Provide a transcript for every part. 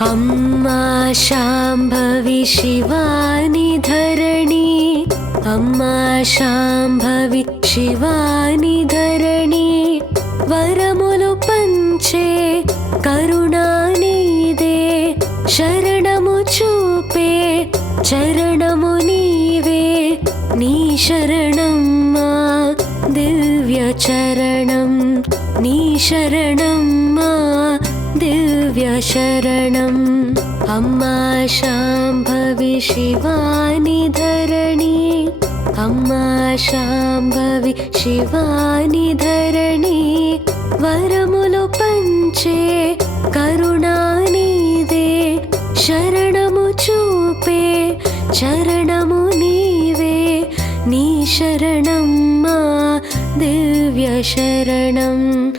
अम्मा शाम्भवी शिवानि धरणी, अम्मा शाम्भवी शिवानि धरणी, वरमुलु पंचे करुणानिदे, शरणमु चूपे चरणमु नीवे, नी शरणम्मा दिव्य चरणं, नी शरणम्मा दिव्य शरणम्। अम्मा शाम्भवी शिवानि धरणी, अम्मा शाम्भवी शिवानि धरणी, वरमुलु पंचे करुणानिदे, शरणमु चूपे चरणमु नीवे, नी शरणम्मा दिव्य शरणम्।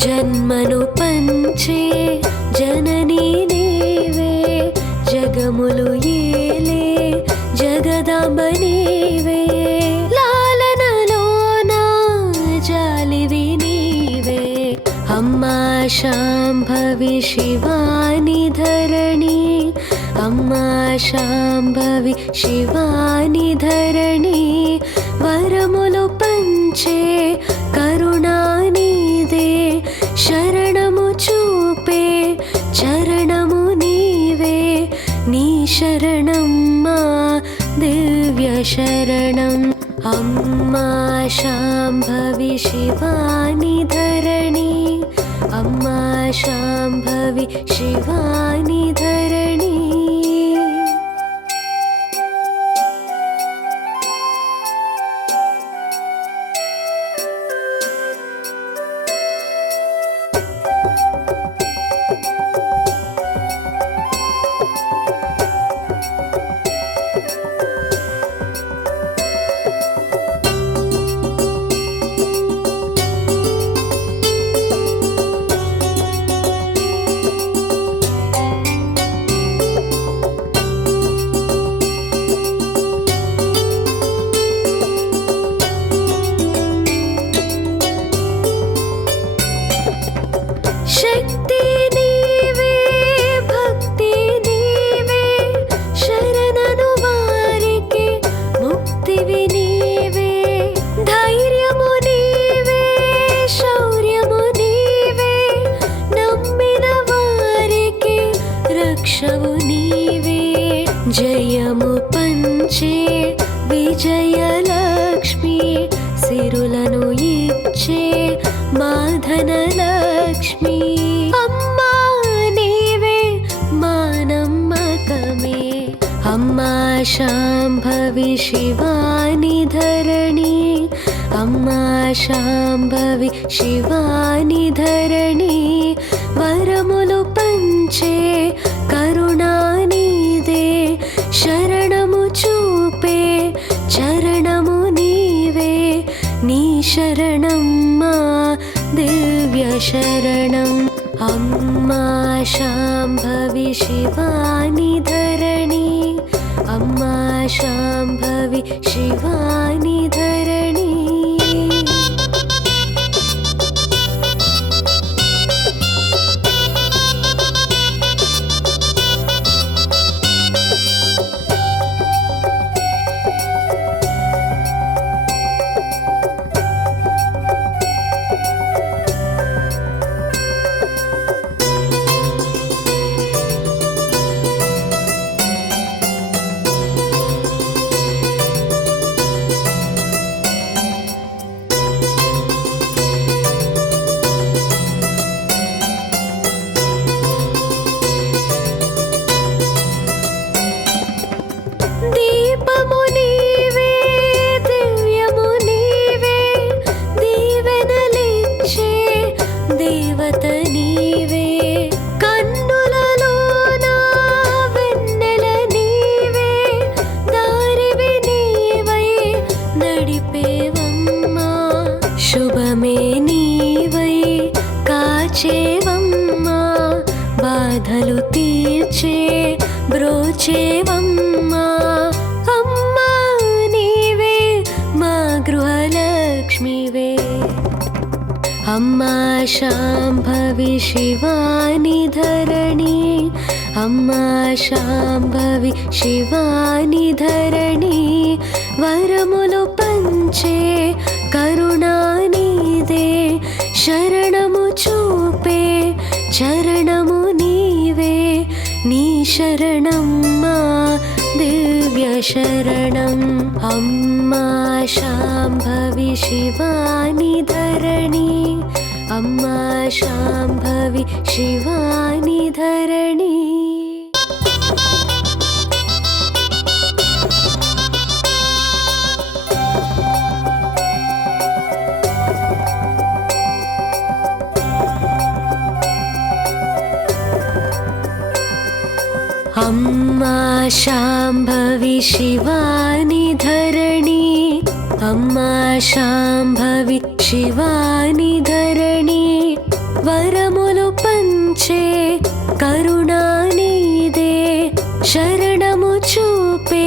जन्मनु पंचे जननी नीवे, जगमुलु येले जगदांब नीवे, लालनलोना जालिवि नीवे। अम्मा शाम्भवी शिवानि धरणी, अम्मा शाम्भवी शिवानि धरणी, वरमुलु पंचे करुणानिदे, शरणमु चूपे चरणमु नीवे, नी शरणम्मा दिव्य शरणम्। अम्मा शाम्भवी शिवानि धरणी, अम्मा शाम्भवी शिवानि धरणी। शक्ति नीवे भक्ति नीवे, शरणनु वारिके मुक्तिवि नीवे, धैर्यमु नीवे शौर्यमु नीवे, नम्मिन वारिके रक्षवु नीवे, जयमु पंचे विजयलक्ष्मी, सिरुలను इच्चे మా ధనలక్ష్మి। అమ్మా నీవే మా నమ్మకమే, అమ్మా శాంభవి శివాని ధరణి, అమ్మా శాంభవి శివాని ధరణి, వరములు పంచే కరుణానిదే, శరణము చూపే చరణము నీవే, నీ శరణమ్మా दिव्य शरणम्। अम्मा शाम्भवी शिवानि धरणी, अम्मा शाम्भवी शिवानि धरणी। ఆపదలు తీర్చే బ్రోచేవమ్మా అమ్మా నీవే మా గృహలక్ష్మివే అమ్మా శాంభవి శివాని ధరణి అమ్మా శాంభవి శివాని ధరణి వరములు పంచే కరుణానిదే శరణము చూపే చరణము నీవే నీ శరణం మా దివ్య శరణం అమ్మా శాంభవి శివాని ధరణి అమ్మా శాంభవి శివాని ధరణి అమ్మా శాంభవి శివాని ధరణి అమ్మా శాంభవి శివాని ధరణి వరములు పంచే కరుణానిదే శరణము చూపే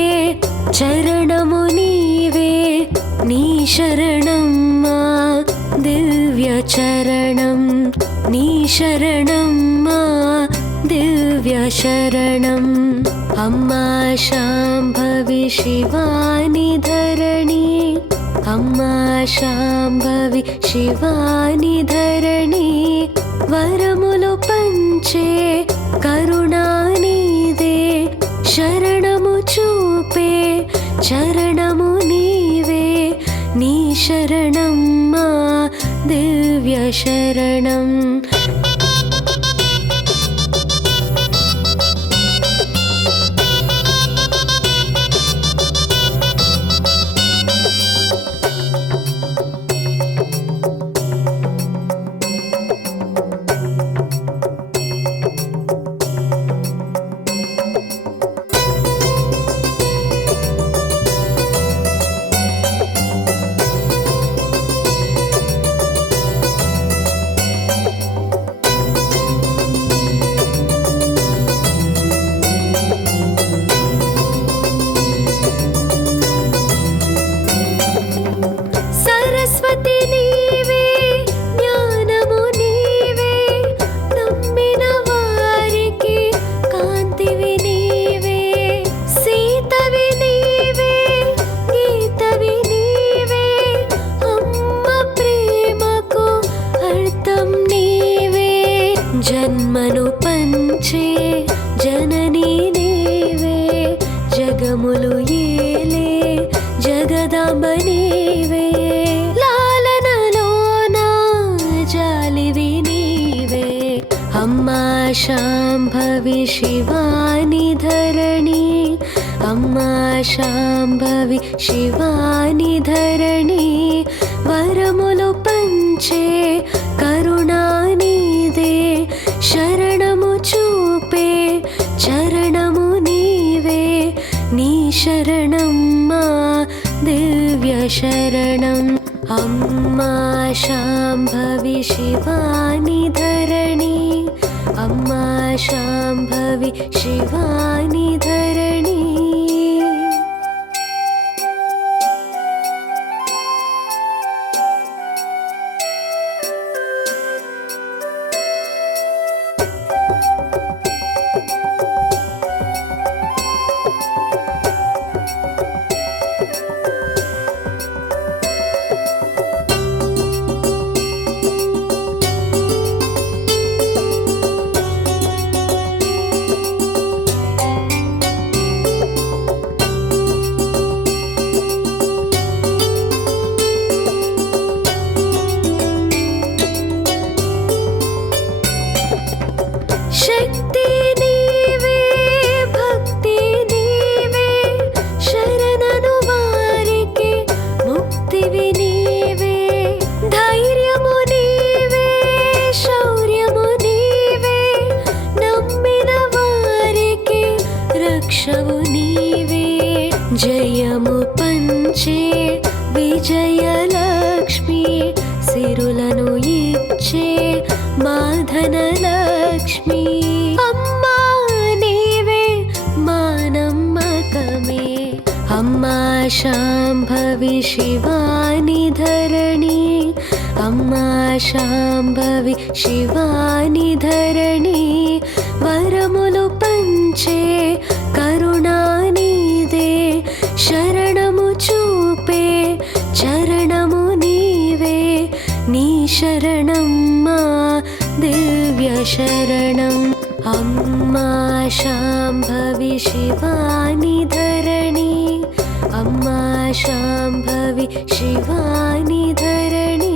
చరణము నీవే నీ శరణం మా దివ్య చరణం నీ శరణం మా దివ్య శరణం అమ్మా శాంభవి శివాని ధరణి అమ్మా శాంభవి శివాని ధరణి వరములు పంచే కరుణానిదే శరణము చూపే చరణము నీవే నీ శరణం మా దివ్య శరణం జన్మను పంచే జననీ నీవే జగములు ఏలే జగదాంబ నీవే లాలనలోన జాలివి నీవే అమ్మా శాంభవి శివాని ధరణి అమ్మా శాంభవి శివాని ధరణి వరములు పంచే కరుణానిదే శరణము చూపే చరణము నీవే నీ శరణం మా దివ్య శరణం అమ్మా శాంభవి శివాని ధరణి అమ్మా శాంభవి శివాని ధరణి శక్తి నీవే భక్తి నీవే శరణను వారికి ముక్తివి నీవే ధైర్యము నీవే శౌర్యము నీవే నమ్మిన వారికి రక్షవు నీవే జయము పంచే విజయలక్ష్మి సిరులను ఇచ్చే మాధనలక్ష్మి అమ్మా शाम्भवी शिवानि धरणी अम्मा शाम्भवी शिवानि धरणी वरमुलु पंचे करुणानिदे शरणमु चूपे चरणमु नीवे नी शरणम्मा दिव्य शरणम् अम्मा शाम्भवी शिवानि धरणी अम्मा शाम्भवी शिवानि धरणी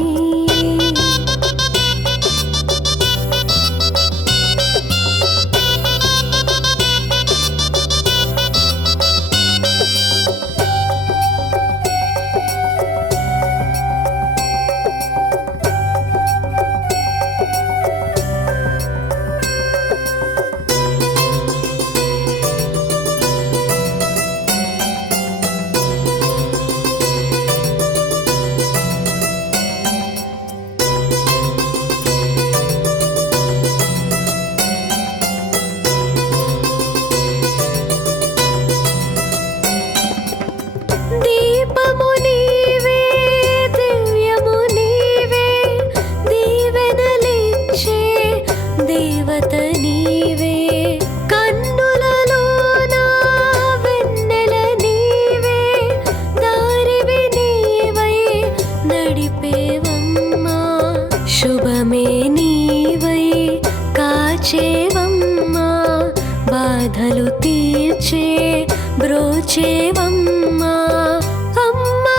शुभमे नीवै काचेवम्मा बाधलु तीर्चे ब्रोचेवम्मा अम्मा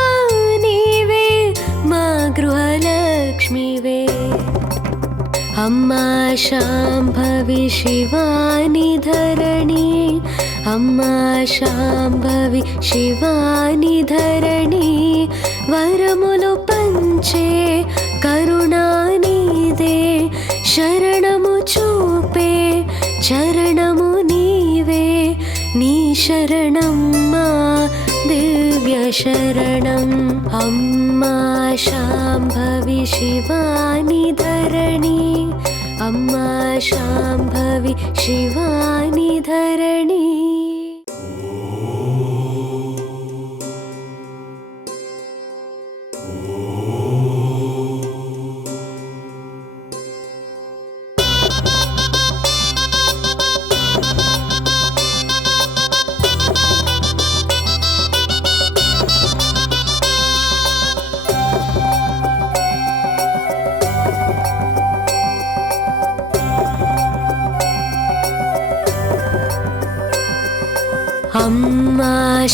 नीवे मा गृहलक्ष्मीवे अम्मा शाम्भवी शिवानि धरणी अम्मा शाम्भवी शिवानि धरणी वरमुलु पंचे करुणानिदे शरणमु चूपे चरणमु नीवे नी शरणम्मा दिव्य शरणम् अम्मा शाम्भवी शिवानि धरणी अम्मा शाम्भवी शिवानि धरणी अम्मा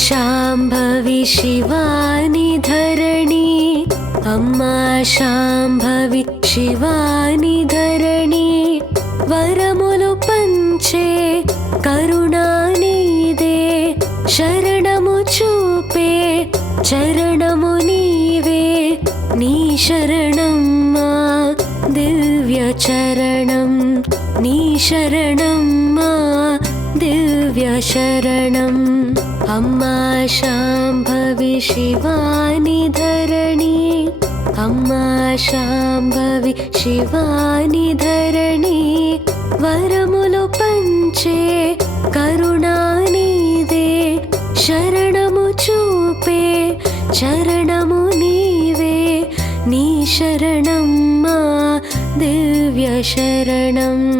शाम्भवी शिवानि धरणी अम्मा शाम्भवी शिवानि धरणी वरमुलु पंचे करुणानिदे शरणमु चूपे चरणमु नीवे नी शरणम्मा दिव्य चरणम् नी शरणम्मा दिव्य शरणम् अम्मा शाम्भवी शिवानि धरणी अम्मा शाम्भवी शिवानि धरणी वरमुलु पंचे करुणानिदे शरणमु चूपे चरणमु नीवे नी शरणम्मा दिव्य शरणम्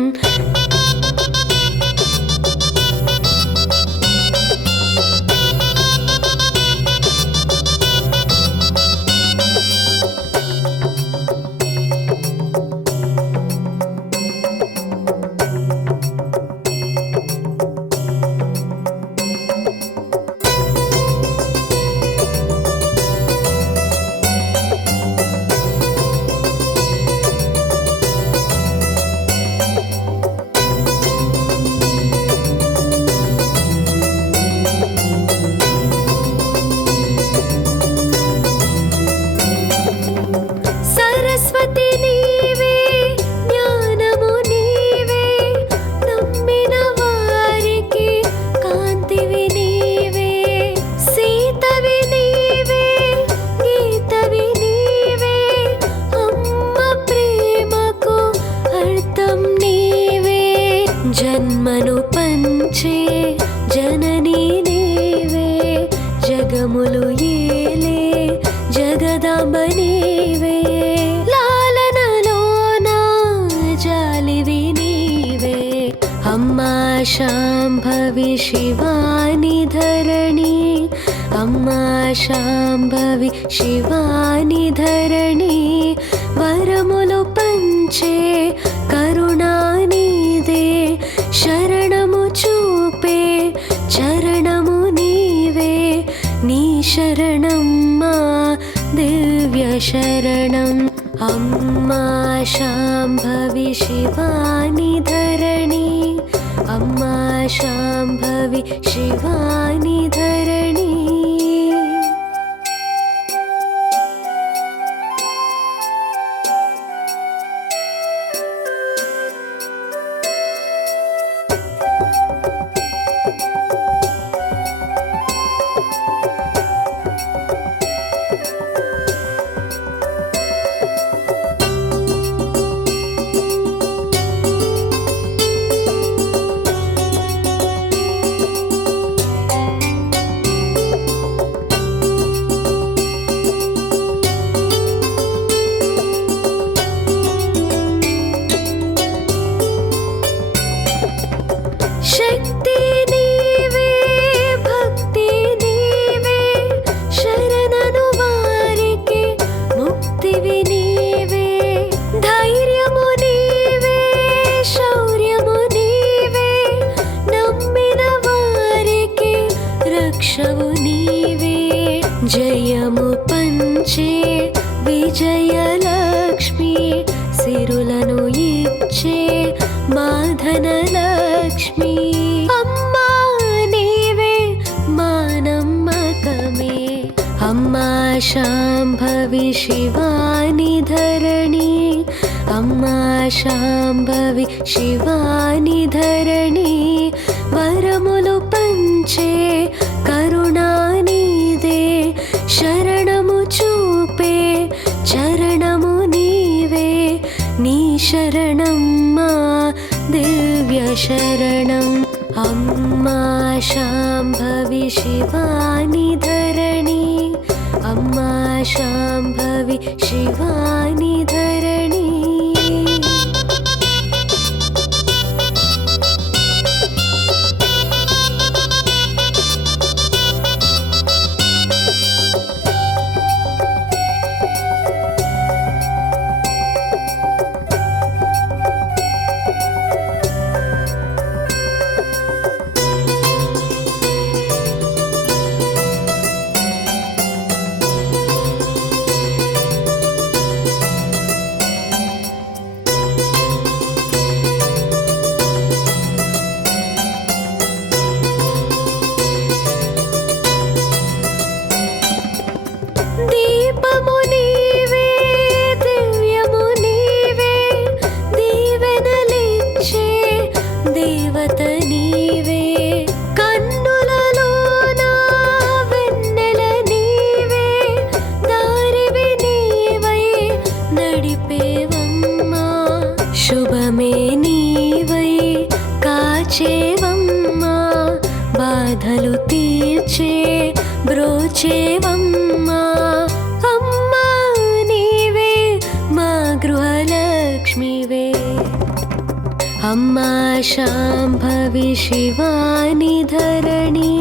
జగములు शाम्भवी शिवानि धरणी अम्मा शाम्भवी शिवानि धरणी वरमुलु पंचे करुणानिदे शरणमु चूपे चरणमु नीवे नी शरणम्मा दिव्य शरणम् अम्मा शाम्भवी शिवानि धरणी अम्मा शाम्भवी शिवानि धरणी शक्ति नीवे भक्ति नीवे शरणनु वारिके मुक्तिवि नीवे धैर्यमु नीवे शौर्यमु नीवे नम्मिन वारिके रक्षवु नीवे जयमु पंचे विजयलक्ष्मी सिरुలను इच्चे माधनलक्ष्मी अम्मा नीवे मानम्मकमे अम्मा शाम्भवी शिवानि धरणी अम्मा शाम्भवी शिवानि धरणी वरमुलु पंचे करुणानिदे शरणमु चूपे चरणमु नीवे नी शरणम्मा दिव्य शरणम् अम्मा शाम्भवी शिवानि धरणी अम्मा शाम्भवी शिवानि धरणी दीपमु नीवे दिव्यमु नीवे दीवेनलिच्चे देवत नीवे कन्नुललोन वेन्नेल नीवे दारिवि नीवै नडिपेवम्मा शुभमे नीवै काचेवम्मा बाधलु तीर्चे ब्रोचेवम्मा अम्मा नीवे मा गृहलक्ष्मीवे अम्मा शाम्भवी शिवानि धरणी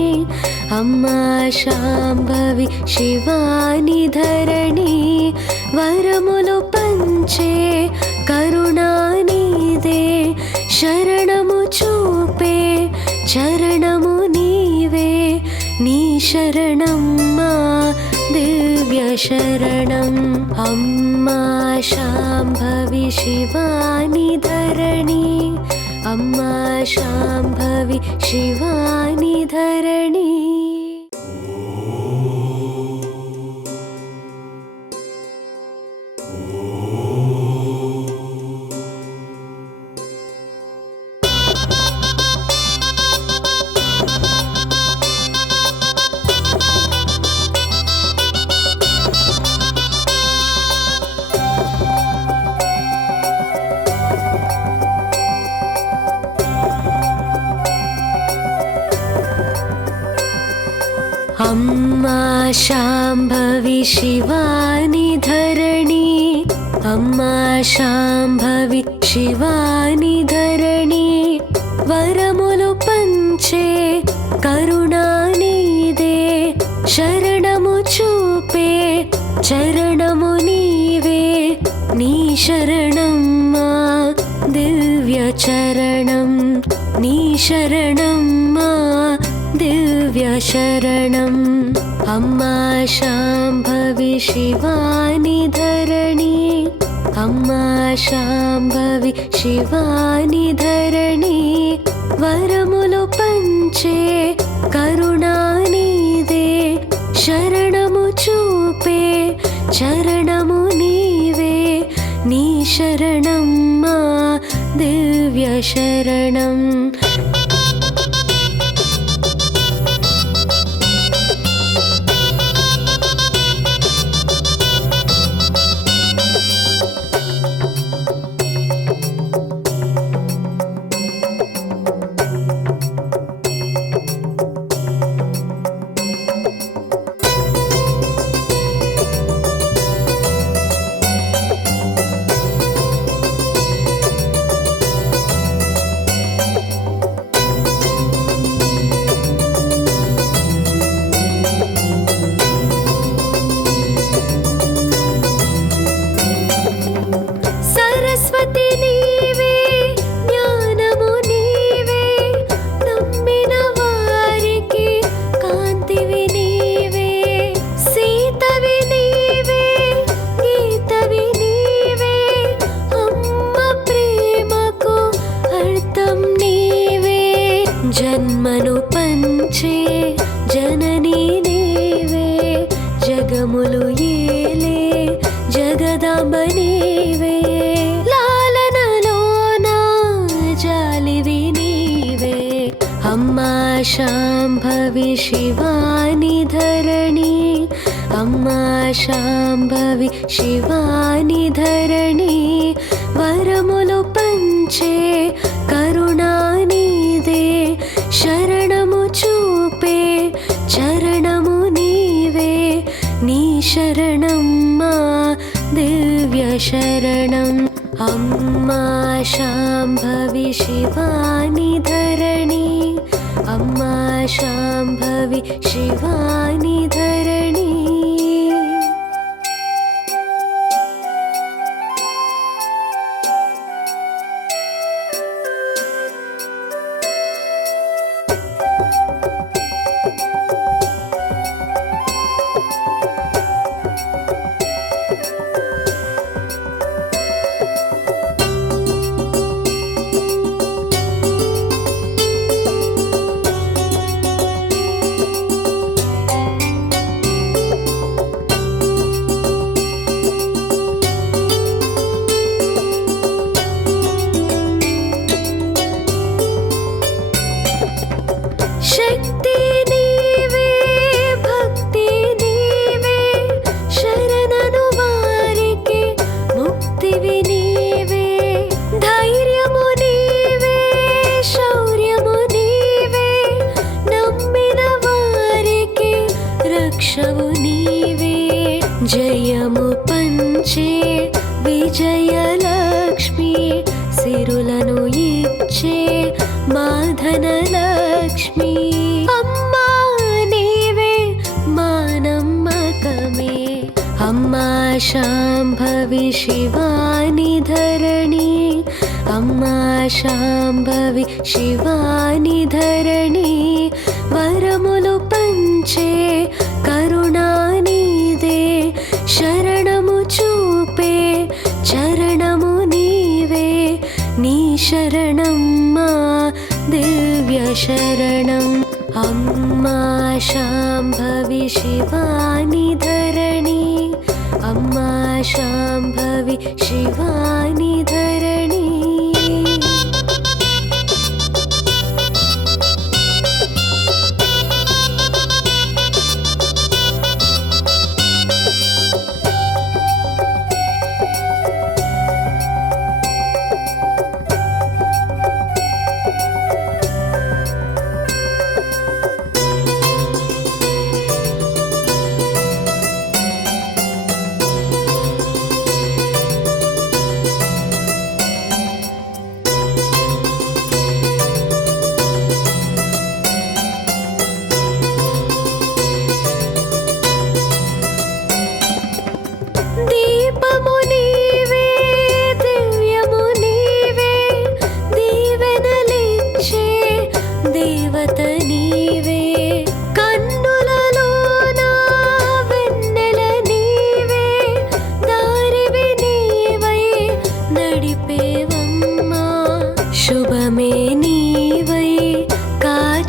अम्मा शाम्भवी शिवानि धरणी वरमुलु पंचे करुणानिदे शरणमु चूपे चरणमु नीवे नी शरणम्मा दिव्य शरणम् अम्मा शाम्भवी शिवानि धरणी अम्मा शाम्भवी शिवानि धरणी अम्मा शाम्भवी शिवानि धरणी अम्मा शाम्भवी शिवानि धरणी वरमुल వరములు పంచే కరుణా నీదే శరణము చూపే చరణము నీవే నీ శరణం మా దివ్య చరణం నీ శరణం మా దివ్య శరణం అమ్మా శాంభవి శివాని ధరణి అమ్మా శాంభవి శివాని ధరణి వరములు పంచే కరుణా నీదే శరణము చూపే చరణము నీవే నీ శరణం మా దివ్య శరణం సరస్వతి నీవే జ్ఞానము నీవే నమ్మిన వారికి కాంతివి నీవే సీతవి నీవే గీతవి నీవే అమ్మ ప్రేమకు అర్థం నీవే జన్మను పంచే జననీ నీవే జగములు ఏలే జగదాంబ నీవే లాలనలోనా జాలివి నీవే అమ్మా శాంభవి శివాని ధరణి అమ్మా శాంభవి శివాని ధరణి వరములు పంచే కరుణా నీదే శరణము చూపే చరణము నీవే నీ శరణం మా దివ్య శరణం అమ్మా శాంభవి శివాని ధరణి అమ్మా శాంభవి శివాని ధరణి శక్తి నీవే భక్తి నీవే శరణను వారికి ముక్తివి నీవే ధైర్యము నీవే శౌర్యము నీవే నమ్మిన వారికి రక్షవు నీవే జయము పంచే విజయలక్ష్మి సిరులను ఇచ్చే మాధనలక్ష్మి అమ్మా నీవే మా నమ్మకమే అమ్మా శాంభవి శివాని ధరణి అమ్మా శాంభవి శివాని ధరణి వరములు పంచే కరుణా నీదే శరణము చూపే చరణము నీవే నీ శరణం మా దివ్య శరణం అమ్మా శాంభవి శివాని ధరణి అమ్మా శాంభవి శివాని ధరణి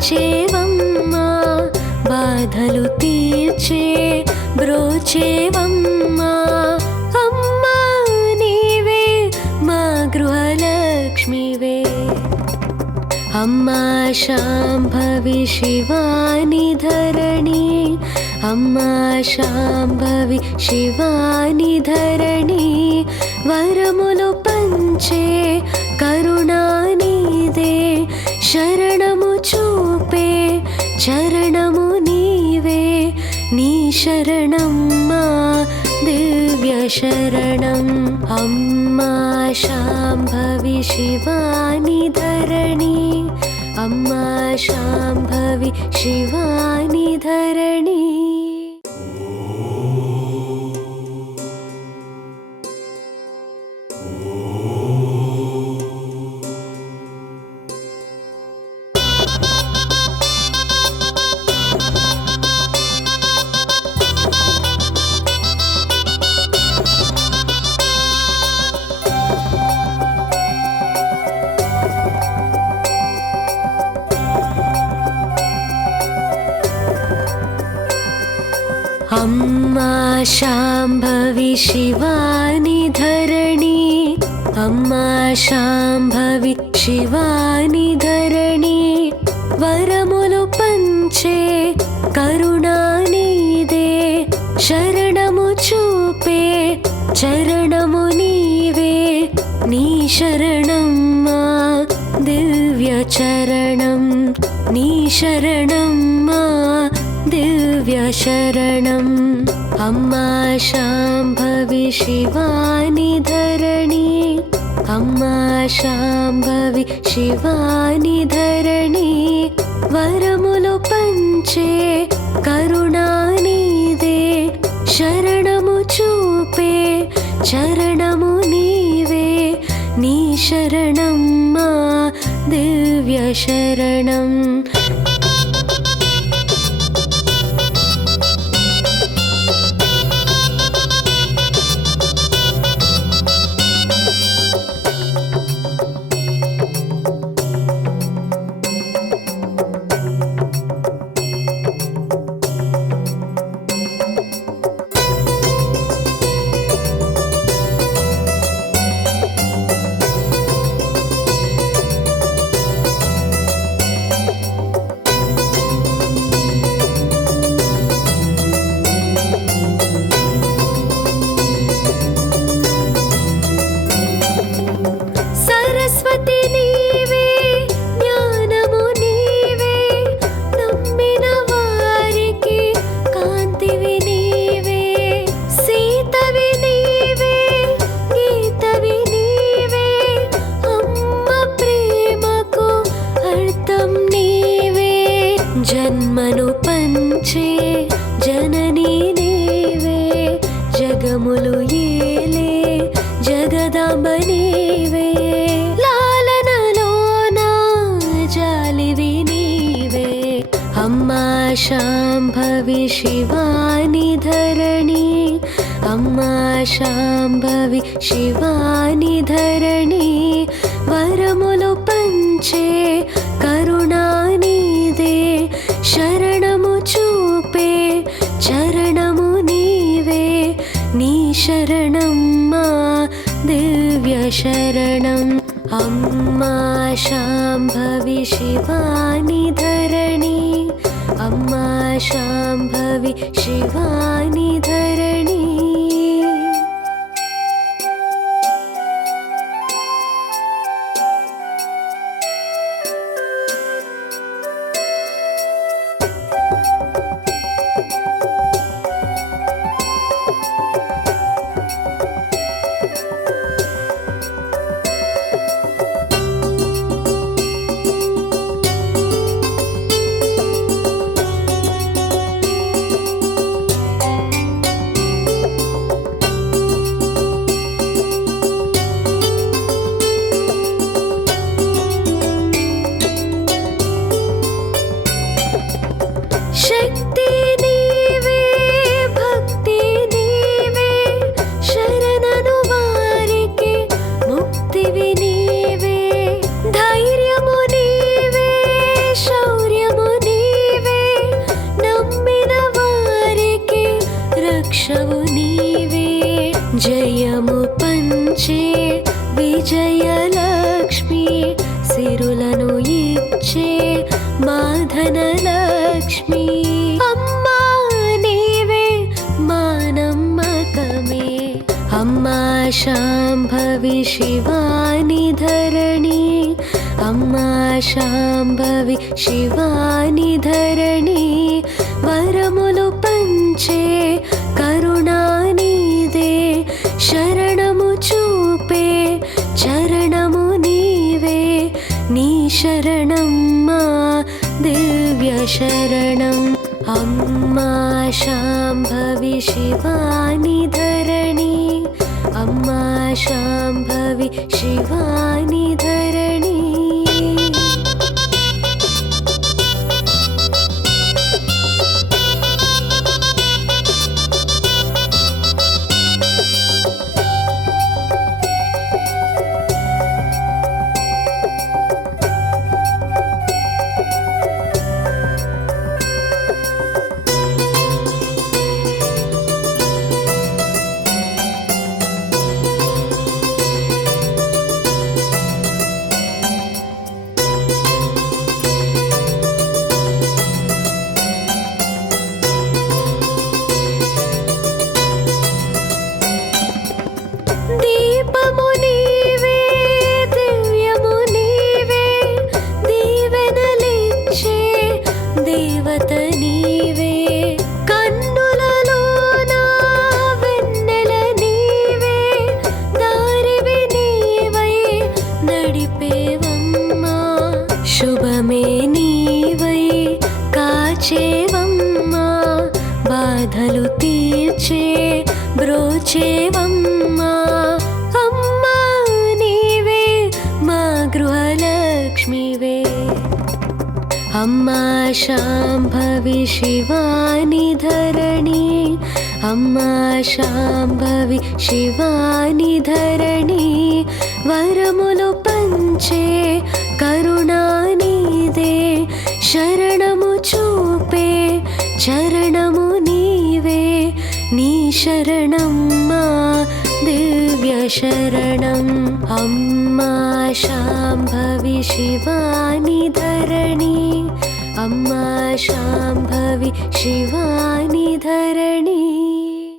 కాచేవమ్మా బాధలు తీర్చే బ్రోచేవమ్మా అమ్మా నీవే మా గృహలక్ష్మివే అమ్మా శాంభవి శివాని ధరణి అమ్మా శాంభవి శివాని ధరణి వరములు పంచే కరుణానిదే శరణము చూపే చరణము నీవే నీ శరణమ్మా దివ్య శరణం అమ్మా శాంభవి శివాని ధరణి అమ్మా శాంభవి శివాని ధరణి అమ్మా శాంభవి శివాని ధరణి అమ్మా శాంభవి శివాని ధరణి వరములు పంచే కరుణానిదే శరణము చూపే చరణము నీవే నీ శరణమ్మా దివ్య చరణం నీ శరణమ్మా దివ్య శరణం అమ్మా శాంభవి శివాని ధరణి అమ్మా శాంభవి శివాని ధరణి వరములు పంచే కరుణానిదే శరణము చూపే చరణము నీవే నీ శరణమ్మా దివ్య శరణం జన్మను పంచే జననీ నీవే జగములు ఏలే జగదాంబ నీవే లాలనలోన జాలివి నీవే అమ్మా శాంభవి శివాని ధరణి అమ్మా శాంభవి శివాని ధరణి వరములు పంచే కరుణానిదే శరణము చూపే చరణము నీవే నీ శరణమ్మా దివ్య శరణం అమ్మా శాంభవి శివాని ధరణి అమ్మా శాంభవి శివాని ధరణి శక్తి నీవే భక్తి నీవే శరణను వారికి ముక్తివి నీవే ధైర్యము నీవే శౌర్యము మా ధనలక్ష్మి. అమ్మా నీవే మా నమ్మకమే. అమ్మా శాంభవి శివాని ధరణి. అమ్మా శాంభవి శివాని ధరణి. వరములు పంచే కరుణానిదే. శరణము చూపే చరణము నీవే. నీ శరణం మా దివ్య శరణం. అమ్మా శాంభవి శివాని ధరణి. అమ్మా శాంభవి శివాని ధరణి. దీపము నీవే దివ్యము నీవే. దీవెనలిచ్చే దేవత నీవే. కన్నులలోన వెన్నెల నీవే. దారివి నీవై నడిపేవమ్మా. శుభమే నీవై కాచేవమ్మా. బాధలు తీర్చే బ్రోచేవమ్మా. అమ్మా నీవే మా గృహలక్ష్మివే. అమ్మా శాంభవి శివాని ధరణి. అమ్మా శాంభవి శివాని ధరణి. వరములు పంచే కరుణానిదే. శరణము చూపే చరణము నీవే. నీ శరణం మా దివ్య శరణం. అమ్మా శాంభవి శివాని ధరణి. అమ్మా శాంభవి శివాని ధరణి.